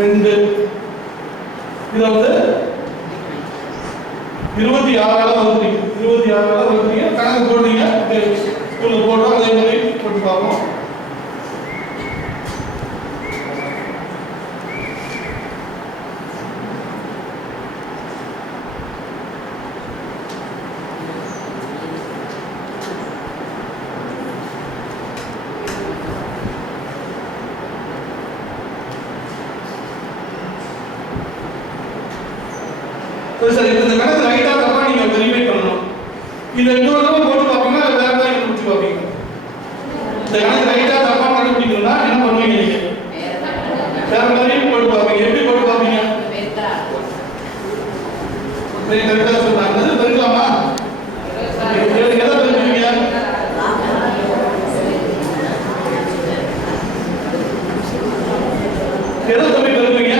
ரெண்டு இதை வந்து இருபத்தி ஆறால வந்து இருபத்தி ஆறால வந்துட்டீங்க கணக்கு போட்டீங்க ஸ்கூலில் போட்டோம் அதே மாதிரி போட்டு பார்ப்போம் சரி இந்த கணக்கு ரைட்டா தப்பா நீங்க வெரிஃபை பண்ணணும். இதை இன்னொரு தடவை போட்டு பார்ப்பீங்க இல்லை வேற ஏதாவது கண்டுபிடிச்சு பார்ப்பீங்க இந்த கணக்கு ரைட்டா தப்பா கண்டுபிடிக்கணும்னா என்ன பண்ணுவீங்க நீங்க? வேற மாதிரி போட்டு பார்ப்பீங்க. எப்படி போட்டு பார்ப்பீங்க? கரெக்டாக சொல்றாங்க அது பெருக்கலாமா எதை எதை பெருக்குவீங்க எதை தம்பி பெருக்குவீங்க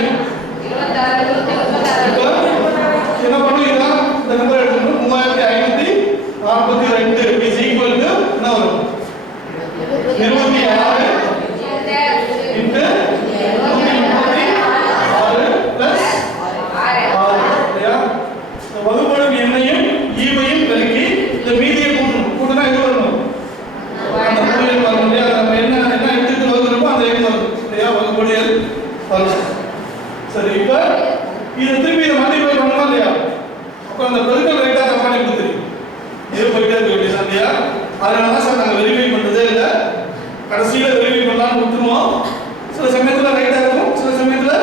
இப்போ என்ன பண்ணுவீங்க இந்த நம்பர் எடுத்துக்கணும் மூவாயிரத்தி ஐநூத்தி நாற்பத்தி ரெண்டு இஸ் ஈக்குவல் டு என்ன வரும் இருபத்தி ஆறு இன்ட்டு நூத்தி முப்பத்தி ஆறு பிளஸ் ஆறு இல்லையா இந்த வகுப்படும் எண்ணையும் ஈவையும் பெருக்கி இந்த மீதியை கூட்டணும் கூட்டினா எது வரணும் அந்த மூலையில் வரணும் இல்லையா? நம்ம என்ன என்ன எடுத்துட்டு வகுக்கிறோமோ அந்த எண் வரும். இல்லையா? வகுப்படு வரும். சரி இப்போ இது திருப்பி இதை மல்டிப்ளை பண்ணணும் இல்லையா? அப்போ அந்த பெருக்கல் ரைட்டா தப்பான எப்படி தெரியும் இது போயிட்டே இருக்க வேண்டியது இல்லையா அதனால தான் சார் நாங்கள் வெரிஃபை பண்ணுறதே இல்லை. கடைசியில் வெரிஃபை பண்ணலாம்னு கொடுத்துருவோம். சில சமயத்தில் ரைட்டாக இருக்கும் சில சமயத்தில்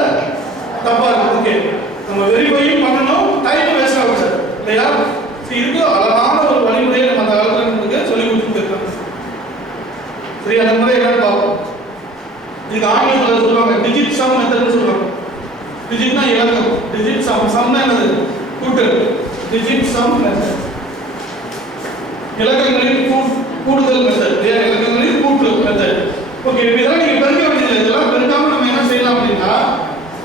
தப்பாக இருக்கும் ஓகே நம்ம வெரிஃபையும் பண்ணணும் டைம் வேஸ்ட் ஆகும் சார் இல்லையா சரி இதுக்கு அழகான ஒரு வழிமுறையை நம்ம அந்த காலத்தில் நம்மளுக்கு சொல்லி கொடுத்துருக்கோம் சரி அந்த முறை என்னன்னு பார்ப்போம் இது ஆங்கிலத்தில் சொல்லுவாங்க டிஜிட் சம் மெத்தட்னு சொல்லுவாங்க. டிஜிட்னா இலக்கம். டிஜிட் சம் சம்னா என்னது? கூட்டல். டிஜிட் சம் மெத்தட் இலக்கங்களின் கூ- கூடுதல் மெத்தட் இலக்கங்களின் கூட்டு மெத்தட் ஓகே இதெல்லாம் நீங்க பெருக்க வேண்டியது இதெல்லாம் பெருக்காம நம்ம என்ன செய்யலாம் அப்படின்னா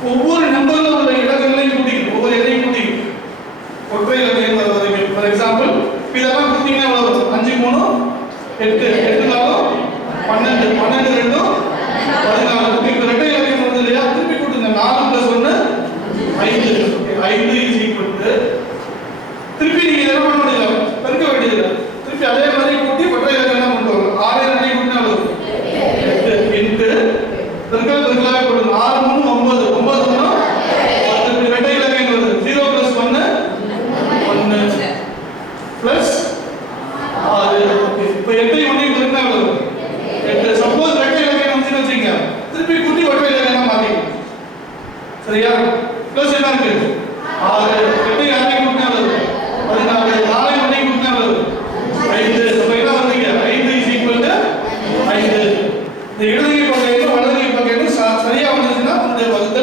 ஒவ்வொரு நம்பர்ல உள்ள இலக்கங்களையும் கூட்டிக்கணும். ஒவ்வொரு எதையும் கூட்டிக்கணும். ஒற்றை இலக்க எண் ஃபார் எக்ஸாம்பிள் இதெல்லாம் கூட்டிங்கன்னா எவ்வளோ அஞ்சு மூணு எட்டு. எட்டு நாலும் பன்னெண்டு. பன்னெண்டு ரெண்டும் பதினாலு இப்போ ரெட்டை இல்லையா திருப்பி நாலு ஒன்று ஐந்து திருப்பி என்ன எட்டு. சப்போஸ் ரெண்டு வச்சுங்க திருப்பி குட்டி வட்டையில என்ன மாத்திக்கணும் சரியா? பிளஸ் என்ன இருக்கு? ஆறு. எட்டு அன்னை கொடுத்தாரு பதினாலு நாலு அன்னை கொடுத்தாரு ஐந்து. சரியா வந்தீங்க ஐந்து இஸ் ஈக்குவல் டு ஐந்து. இந்த இடது பக்கம் வலது பக்கம் சரியா வந்துச்சுன்னா இந்த வகுத்த